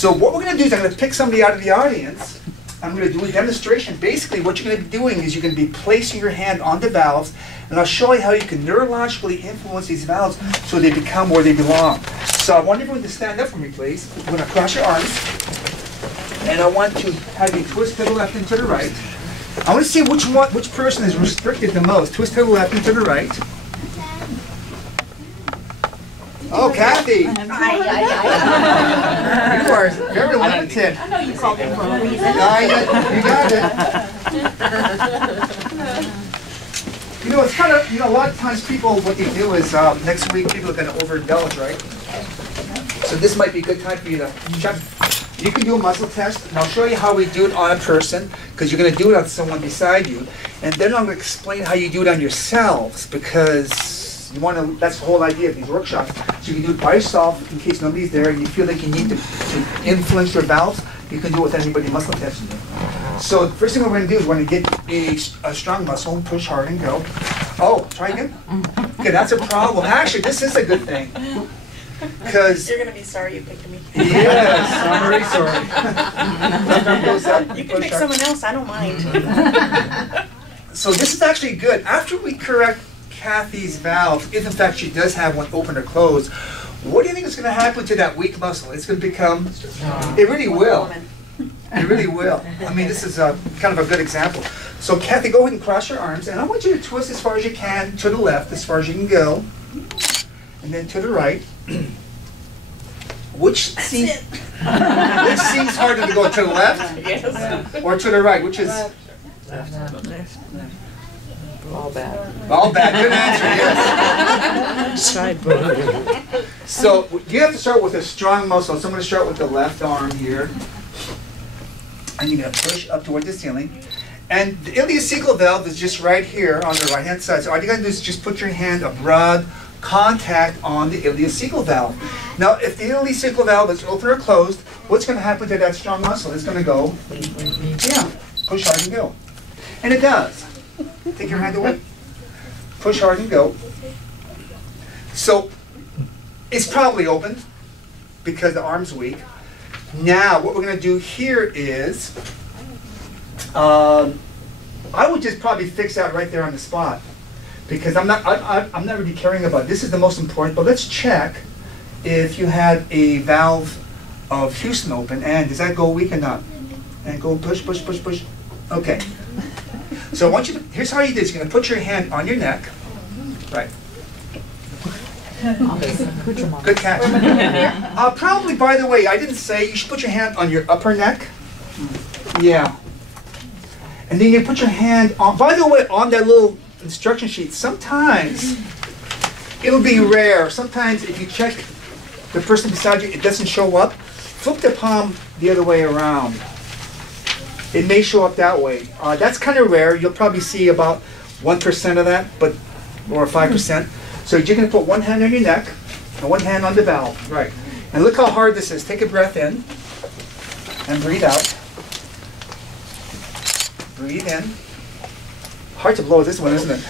So what we're going to do is I'm going to pick somebody out of the audience. I'm going to do a demonstration. Basically, what you're going to be doing is you're going to be placing your hand on the valves, and I'll show you how you can neurologically influence these valves so they become where they belong. So I want everyone to stand up for me, please. We're going to cross your arms, and I want to have you twist to the left and to the right. I want to see which person is restricted the most. Twist to the left and to the right. Oh, Kathy! You are very limited. I know you called me for a reason. You got it. You know, it's kind of, a lot of times people, what they do is, next week people are going to overindulge, right? So this might be a good time for you to check. You can do a muscle test, and I'll show you how we do it on a person, because you're going to do it on someone beside you. And then I'm going to explain how you do it on yourselves, because you want to, that's the whole idea of these workshops. So you can do it by yourself in case nobody's there and you feel like you need to influence your valves. You can do it with anybody muscle testing you. So the first thing we're going to do is we're going to get a strong muscle and push hard and go. Oh, try again? Okay, that's a problem. Actually, this is a good thing. Because you're going to be sorry you picked me. Yes, I'm very sorry. You can pick someone else, I don't mind. So this is actually good. After we correct Kathy's valve, if in fact she does have one open or closed, what do you think is going to happen to that weak muscle? It's going to become, it really will. It really will. I mean, this is kind of a good example. So Kathy, go ahead and cross your arms, and I want you to twist as far as you can to the left, as far as you can go, and then to the right. Which seems harder to go, to the left? Yes. Or to the right? Which is? Left. All bad. All bad. Good answer, yes. Side bone. So you have to start with a strong muscle. So I'm going to start with the left arm here. And you're going to push up toward the ceiling. And the ileocecal valve is just right here on the right-hand side. So all you got to do is just put your hand, a broad contact on the ileocecal valve. Now, if the ileocecal valve is open or closed, what's going to happen to that strong muscle? It's going to go, push hard and go. And it does. Take your hand away. Push hard and go. So it's probably open because the arm's weak. Now what we're going to do here is, I would just probably fix that right there on the spot, because I'm not really caring about it. This is the most important. But let's check if you had a valve of Houston open, and does that go weak or not? And go push, push, push, push. Okay. So I want you to, here's how you do this. You're going to put your hand on your neck. Right. Good catch. Probably, by the way, I didn't say you should put your hand on your upper neck. Yeah. And then you put your hand on, by the way, on that little instruction sheet. Sometimes, it'll be rare. Sometimes if you check the person beside you, it doesn't show up. Flip the palm the other way around. It may show up that way. That's kind of rare. You'll probably see about 1% of that, or 5%. So you're going to put one hand on your neck and one hand on the valve. Right. And look how hard this is. Take a breath in and breathe out. Breathe in. Hard to blow this one, isn't it?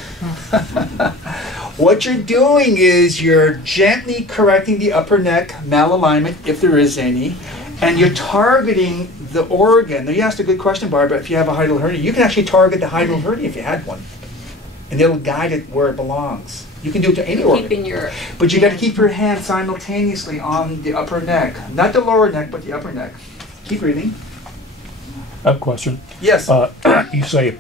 What you're doing is you're gently correcting the upper neck malalignment, if there is any, and you're targeting the organ. Now you asked a good question, Barbara. If you have a hiatal hernia, you can actually target the hiatal hernia if you had one, and it'll guide it where it belongs. You can do it to any organ. But you got to keep your hand simultaneously on the upper neck, not the lower neck, but the upper neck. Keep breathing. I have a question. Yes. You say,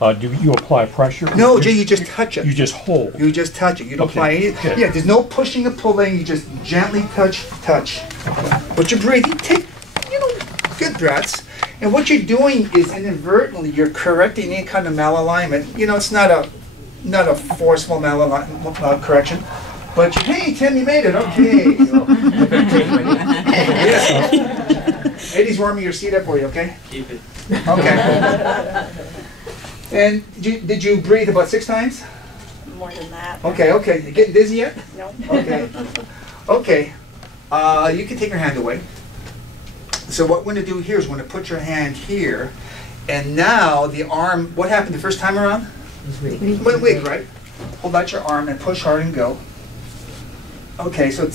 do you apply pressure? No, Jay, you just touch it. You just hold. You just touch it. You don't apply any. Okay. Yeah, there's no pushing or pulling. You just gently touch, touch. But you're breathing. Take, good breaths. And what you're doing is inadvertently you're correcting any kind of malalignment. It's not a forceful malalignment correction. But hey, Tim, you made it. Okay. Yes. Eddie's warming your seat up for you. Okay. Keep it. Okay. And did you breathe about 6 times? More than that. Okay, okay. You getting dizzy yet? No. Okay. Okay. You can take your hand away. So what we're going to do here is we're going to put your hand here. And now the arm, what happened the first time around? It went weak, right? Hold out your arm and push hard and go. Okay, so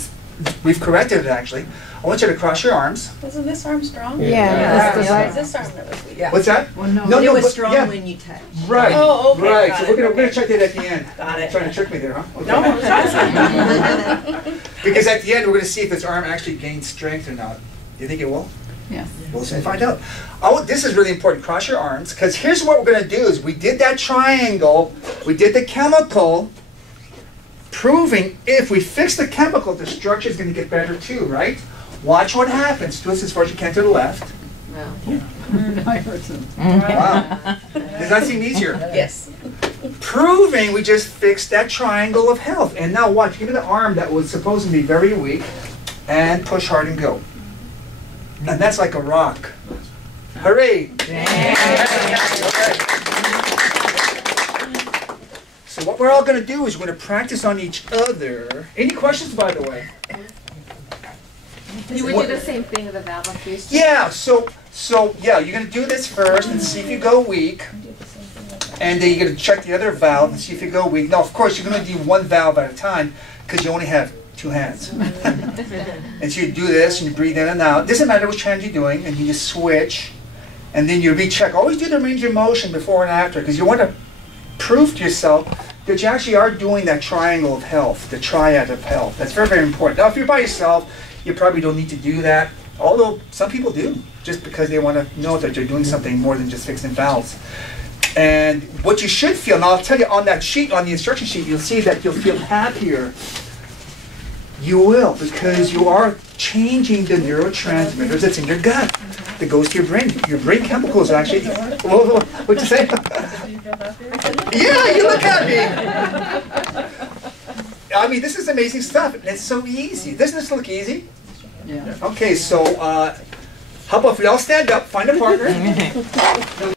we've corrected it actually. I want you to cross your arms. Wasn't this arm strong? Yeah. It was this arm that was weak. Yeah. What's that? Well, no, No, it was but- strong yeah. when you touched. Right. Oh, okay, Right. got So it, we're gonna okay. check that at the end. Got it. Trying to trick me there, huh? Okay. No, it's awesome. Because at the end, we're gonna see if this arm actually gains strength or not. Do you think it will? Yes. We'll soon find out. Oh, this is really important. Cross your arms, because here's what we're going to do: is we did that triangle, we did the chemical, proving if we fix the chemical, the structure is going to get better too, right? Watch what happens. Twist as far as you can to the left. Wow. Does that seem easier? Yes. Proving we just fixed that triangle of health. And now watch. Give me the arm that was supposed to be very weak, and push hard and go. And that's like a rock. Hooray! So what we're all going to do is we're going to practice on each other. Any questions, by the way? You would do the same thing with the valve on first? Yeah, so yeah, you're going to do this first and see if you go weak. And then you're going to check the other valve and see if you go weak. Now, of course, you're going to do one valve at a time because you only have 2 hands. And so you do this and you breathe in and out. Doesn't matter which hand you're doing, and you just switch. And then you recheck. Always do the range of motion before and after, because you want to prove to yourself that you actually are doing that triangle of health, the triad of health. That's very, very important. Now, if you're by yourself, you probably don't need to do that, although some people do, just because they want to know that you're doing something more than just fixing valves. And what you should feel, and I'll tell you on that sheet, on the instruction sheet, you'll see that you'll feel happier. You will, because you are changing the neurotransmitters that's in your gut that goes to your brain. Your brain chemicals actually. Whoa, what'd you say? Yeah, you look at me. I mean, this is amazing stuff, and it's so easy. Doesn't this look easy? Yeah. Okay, so how about if we all stand up, find a partner. No,